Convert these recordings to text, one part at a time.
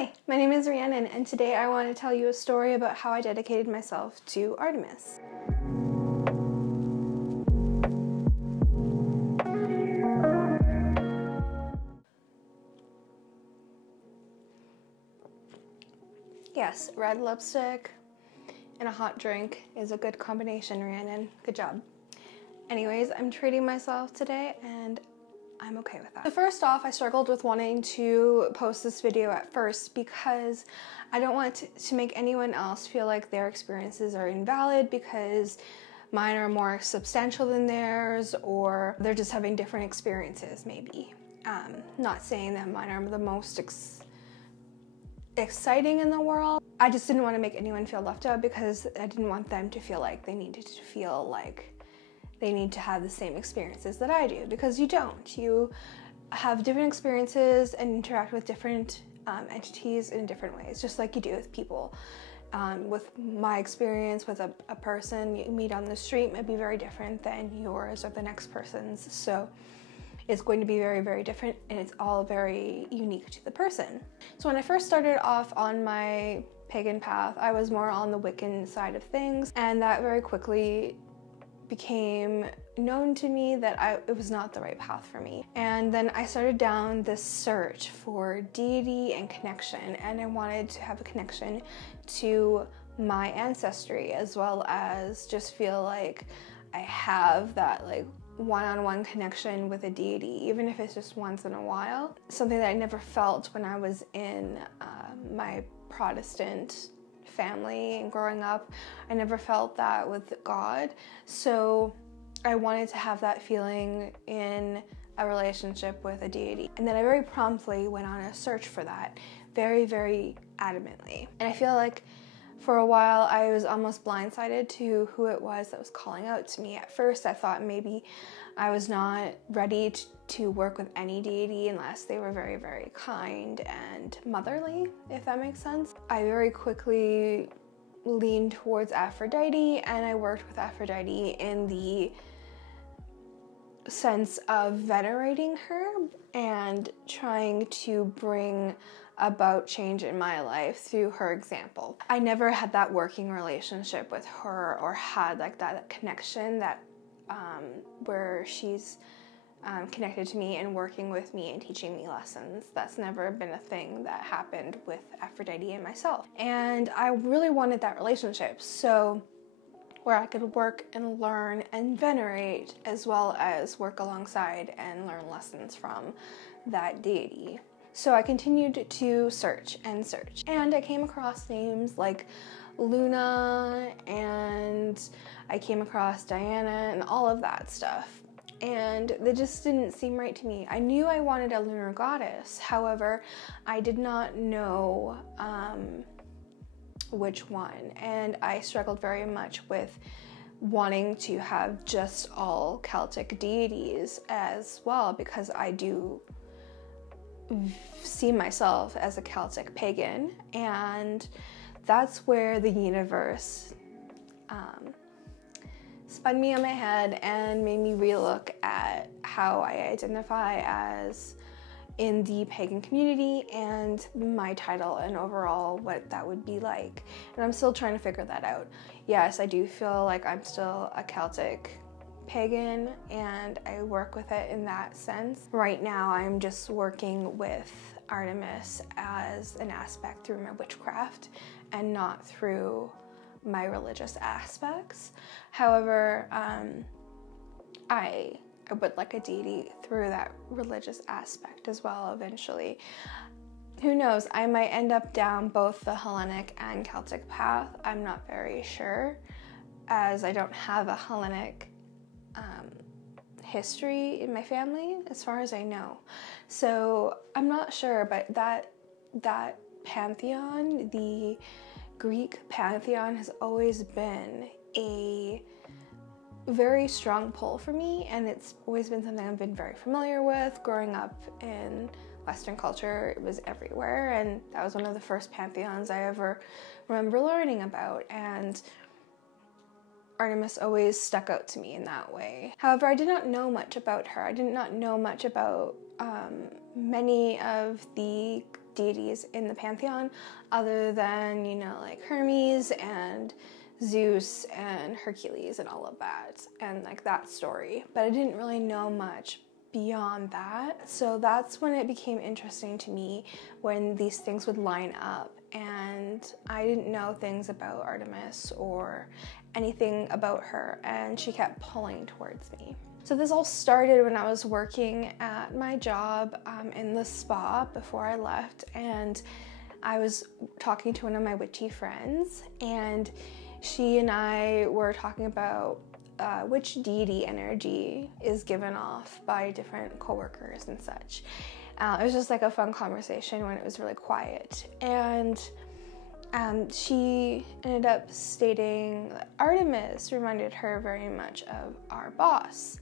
Hi, my name is Rhiannon, and today I want to tell you a story about how I dedicated myself to Artemis. Yes, red lipstick and a hot drink is a good combination, Rhiannon. Good job. Anyways, I'm treating myself today and I'm okay with that. So first off, I struggled with wanting to post this video at first because I don't want to make anyone else feel like their experiences are invalid because mine are more substantial than theirs, or they're just having different experiences maybe. Not saying that mine are the most exciting in the world. I just didn't want to make anyone feel left out because I didn't want them to feel like they needed to feel like they need to have the same experiences that I do, because you don't. You have different experiences and interact with different entities in different ways, just like you do with people. With my experience with a person you meet on the street might be very different than yours or the next person's. So it's going to be very, very different, and it's all very unique to the person. So when I first started off on my pagan path, I was more on the Wiccan side of things, and that very quickly became known to me that it was not the right path for me. And then I started down this search for deity and connection, and I wanted to have a connection to my ancestry, as well as just feel like I have that like one-on-one connection with a deity, even if it's just once in a while. Something that I never felt when I was in my Protestant family and growing up. I never felt that with God, so I wanted to have that feeling in a relationship with a deity. And then I very promptly went on a search for that, very, very adamantly. And I feel like for a while I was almost blindsided to who it was that was calling out to me. At first I thought maybe I was not ready to work with any deity unless they were very, very kind and motherly, if that makes sense. I very quickly leaned towards Aphrodite, and I worked with Aphrodite in the sense of venerating her and trying to bring about change in my life through her example. I never had that working relationship with her or had like that connection that where she's connected to me and working with me and teaching me lessons. That's never been a thing that happened with Aphrodite and myself. And I really wanted that relationship, so where I could work and learn and venerate, as well as work alongside and learn lessons from that deity. So I continued to search and search, and I came across names like Luna, and I came across Diana and all of that stuff, and they just didn't seem right to me. I knew I wanted a lunar goddess, however, I did not know which one, and I struggled very much with wanting to have just all Celtic deities as well, because I do see myself as a Celtic pagan, and that's where the universe spun me on my head and made me relook at how I identify as in the pagan community and my title and overall what that would be like. And I'm still trying to figure that out. Yes, I do feel like I'm still a Celtic pagan, and I work with it in that sense. Right now I'm just working with Artemis as an aspect through my witchcraft and not through my religious aspects. However, I would like a deity through that religious aspect as well eventually. Who knows, I might end up down both the Hellenic and Celtic path. I'm not very sure, as I don't have a Hellenic history in my family as far as I know. So I'm not sure, but that pantheon, the Greek pantheon, has always been a very strong pull for me, and it's always been something I've been very familiar with. Growing up in Western culture, it was everywhere, and that was one of the first pantheons I ever remember learning about, and Artemis always stuck out to me in that way. However, I did not know much about her. I did not know much about many of the deities in the pantheon other than, you know, like Hermes and Zeus and Hercules and all of that, and like that story. But I didn't really know much beyond that. So that's when it became interesting to me, when these things would line up. And I didn't know things about Artemis or anything about her, and she kept pulling towards me. So this all started when I was working at my job in the spa before I left, and I was talking to one of my witchy friends, and she and I were talking about which deity energy is given off by different coworkers and such. It was just like a fun conversation when it was really quiet. And she ended up stating that Artemis reminded her very much of our boss.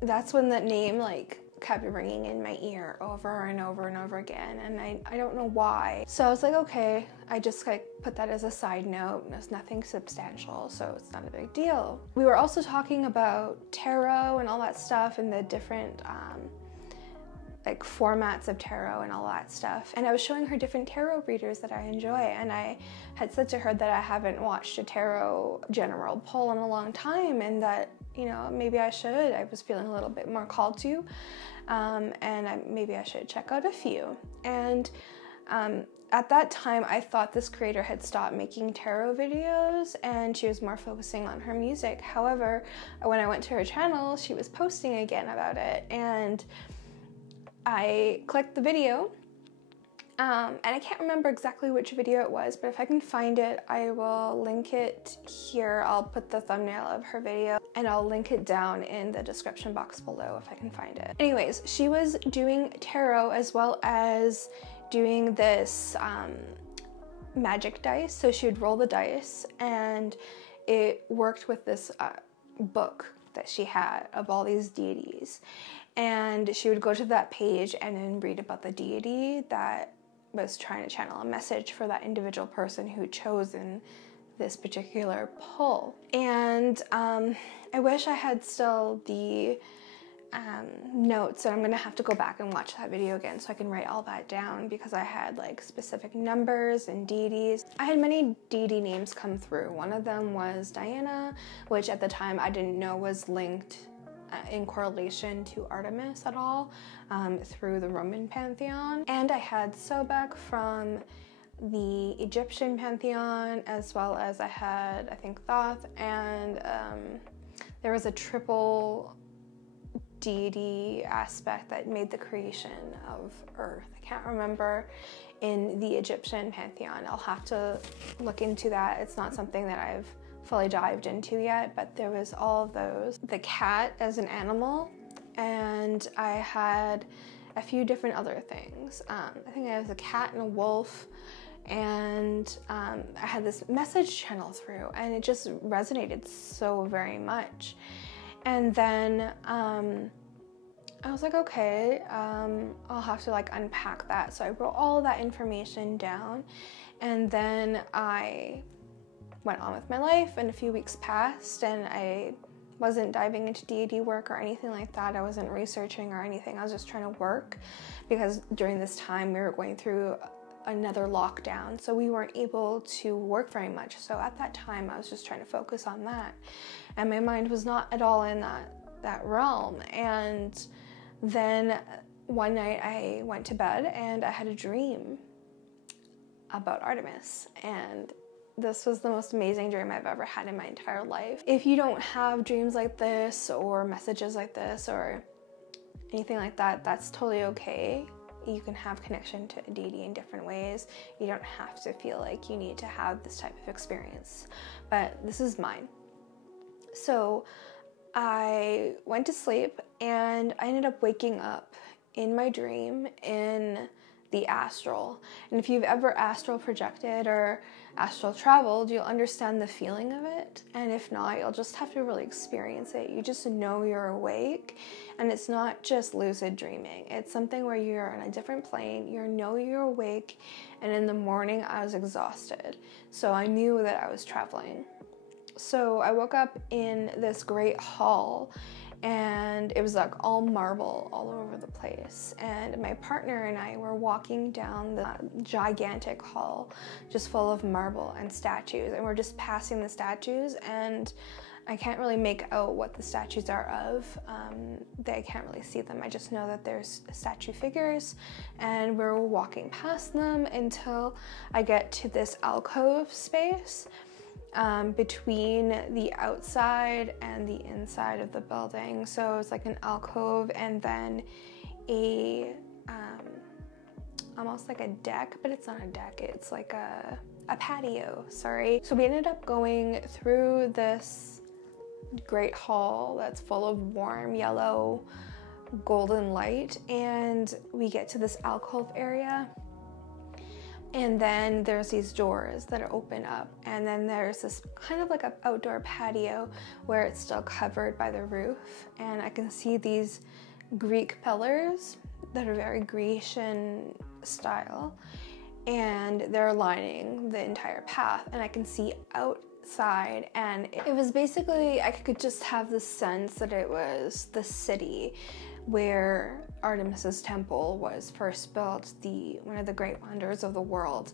That's when that name like kept ringing in my ear over and over and over again, and I don't know why. So I was like, okay, I just like put that as a side note. There's nothing substantial, so it's not a big deal. We were also talking about tarot and all that stuff, and the different like formats of tarot and all that stuff. And I was showing her different tarot readers that I enjoy, and I had said to her that I haven't watched a tarot general pull in a long time, and that, you know, maybe I should. I was feeling a little bit more called to, and maybe I should check out a few. And at that time, I thought this creator had stopped making tarot videos and she was more focusing on her music. However, when I went to her channel, she was posting again about it, and I clicked the video, and I can't remember exactly which video it was, but if I can find it, I will link it here. I'll put the thumbnail of her video and I'll link it down in the description box below if I can find it. Anyways, she was doing tarot as well as doing this magic dice. So she would roll the dice, and it worked with this book that she had of all these deities. And she would go to that page and then read about the deity that was trying to channel a message for that individual person who had chosen this particular pull. And I wish I had still the notes, and I'm gonna have to go back and watch that video again so I can write all that down, because I had like specific numbers and deities. I had many deity names come through. One of them was Diana, which at the time I didn't know was linked in correlation to Artemis at all, through the Roman pantheon. And I had Sobek from the Egyptian pantheon, as well as I had, I think, Thoth, and there was a triple deity aspect that made the creation of Earth. I can't remember in the Egyptian pantheon. I'll have to look into that. It's not something that I've fully dived into yet, but there was all of those. The cat as an animal, and I had a few different other things. I think I was a cat and a wolf, and I had this message channel through, and it just resonated so very much. And then I was like, okay, I'll have to like unpack that. So I wrote all of that information down, and then I went on with my life, and a few weeks passed, and I wasn't diving into deity work or anything like that. I wasn't researching or anything. I was just trying to work, because during this time we were going through another lockdown, so we weren't able to work very much. So at that time I was just trying to focus on that, and my mind was not at all in that realm. And then one night I went to bed and I had a dream about Artemis, and this was the most amazing dream I've ever had in my entire life. If you don't have dreams like this or messages like this or anything like that, that's totally okay. You can have connection to a deity in different ways. You don't have to feel like you need to have this type of experience, but this is mine. So I went to sleep, and I ended up waking up in my dream in the astral. And if you've ever astral projected or astral traveled, you'll understand the feeling of it. And if not, you'll just have to really experience it. You just know you're awake, and it's not just lucid dreaming. It's something where you're in a different plane, you know you're awake, and in the morning I was exhausted. So I knew that I was traveling. So I woke up in this great hall, and it was like all marble all over the place. And my partner and I were walking down the gigantic hall just full of marble and statues, and we're just passing the statues, and I can't really make out what the statues are of. I can't really see them. I just know that there's statue figures, and we're walking past them until I get to this alcove space between the outside and the inside of the building. So it's like an alcove and then a almost like a deck, but it's not a deck, it's like a patio, sorry. So we ended up going through this great hall that's full of warm yellow golden light, and we get to this alcove area, and then there's these doors that open up, and then there's this kind of like an outdoor patio where it's still covered by the roof, and I can see these Greek pillars that are very Grecian style, and they're lining the entire path, and I can see outside, and it was basically, I could just have the sense that it was the city where Artemis's temple was first built, one of the great wonders of the world.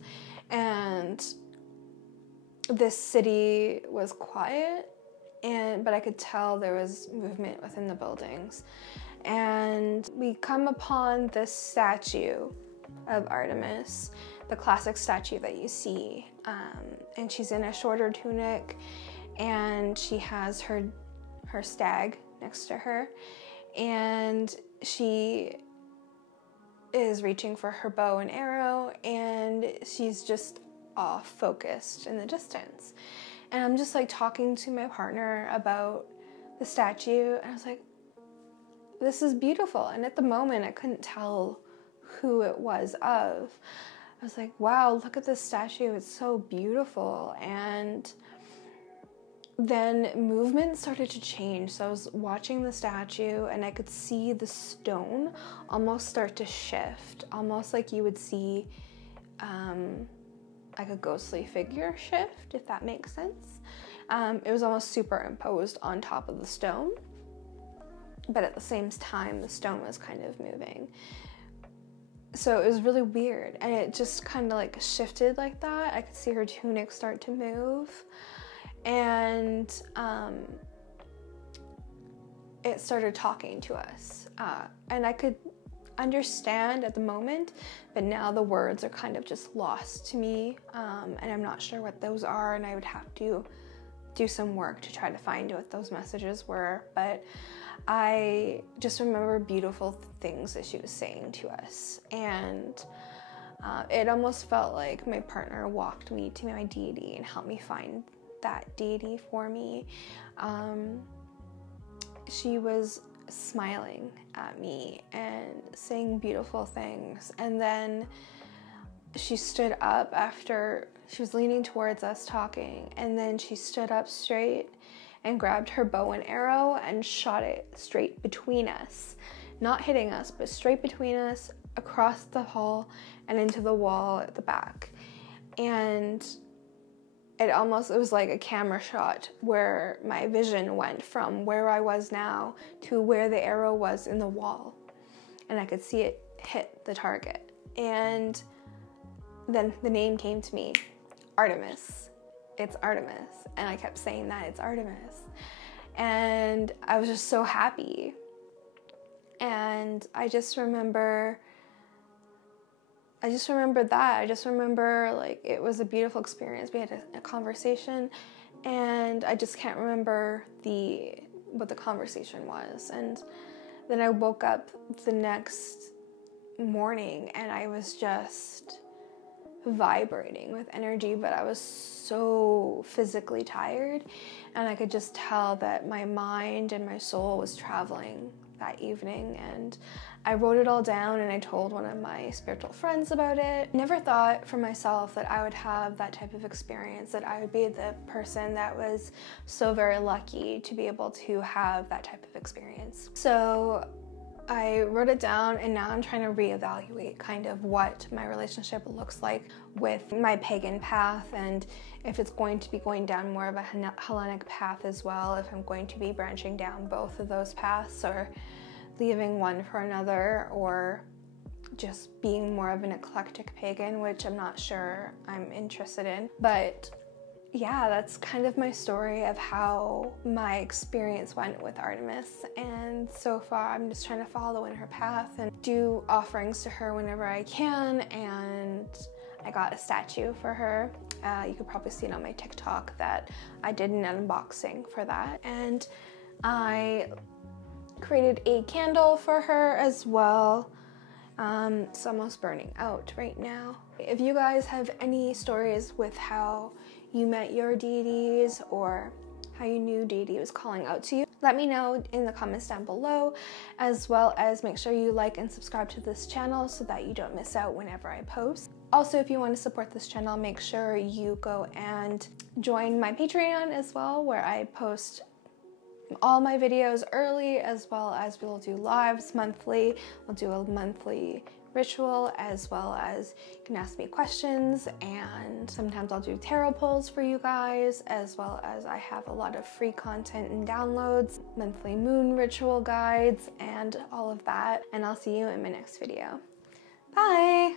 And this city was quiet, but I could tell there was movement within the buildings. And we come upon this statue of Artemis, the classic statue that you see, and she's in a shorter tunic, and she has her stag next to her, and she is reaching for her bow and arrow, and she's just off focused in the distance. And I'm just like talking to my partner about the statue, and I was like, this is beautiful. And at the moment I couldn't tell who it was of. I was like, wow, look at this statue, it's so beautiful. And then movement started to change. So I was watching the statue, and I could see the stone almost start to shift, almost like you would see like a ghostly figure shift, if that makes sense. It was almost superimposed on top of the stone, but at the same time the stone was kind of moving. So it was really weird, and it just kind of like shifted like that. I could see her tunic start to move, and it started talking to us, and I could understand at the moment, but now the words are kind of just lost to me, and I'm not sure what those are, and I would have to do some work to try to find what those messages were. But I just remember beautiful things that she was saying to us, and it almost felt like my partner walked me to my deity and helped me find that deity for me. She was smiling at me and saying beautiful things, and then she stood up after she was leaning towards us talking, and then she stood up straight and grabbed her bow and arrow and shot it straight between us, not hitting us, but straight between us, across the hall and into the wall at the back. And it was like a camera shot where my vision went from where I was now to where the arrow was in the wall, and I could see it hit the target. And then the name came to me, Artemis. It's Artemis. And I kept saying that, it's Artemis. And I was just so happy. And I just remember that. I just remember like it was a beautiful experience. We had a conversation, and I just can't remember what the conversation was. And then I woke up the next morning, and I was just vibrating with energy, but I was so physically tired, and I could just tell that my mind and my soul was traveling that evening. And I wrote it all down, and I told one of my spiritual friends about it. Never thought for myself that I would have that type of experience, that I would be the person that was so very lucky to be able to have that type of experience. So I wrote it down, and now I'm trying to reevaluate kind of what my relationship looks like with my pagan path, and if it's going to be going down more of a Hellenic path as well, if I'm going to be branching down both of those paths, or leaving one for another, or just being more of an eclectic pagan, which I'm not sure I'm interested in. But yeah, that's kind of my story of how my experience went with Artemis, and so far I'm just trying to follow in her path and do offerings to her whenever I can. And I got a statue for her. You could probably see it on my TikTok that I did an unboxing for that, and I created a candle for her as well. It's almost burning out right now. If you guys have any stories with how you met your deities, or how you knew deity was calling out to you, let me know in the comments down below, as well as make sure you like and subscribe to this channel so that you don't miss out whenever I post. Also, if you want to support this channel, make sure you go and join my Patreon as well, where I post all my videos early, as well as we'll do lives monthly. We'll do a monthly ritual, as well as you can ask me questions, and sometimes I'll do tarot pulls for you guys, as well as I have a lot of free content and downloads, monthly moon ritual guides, and all of that. And I'll see you in my next video. Bye!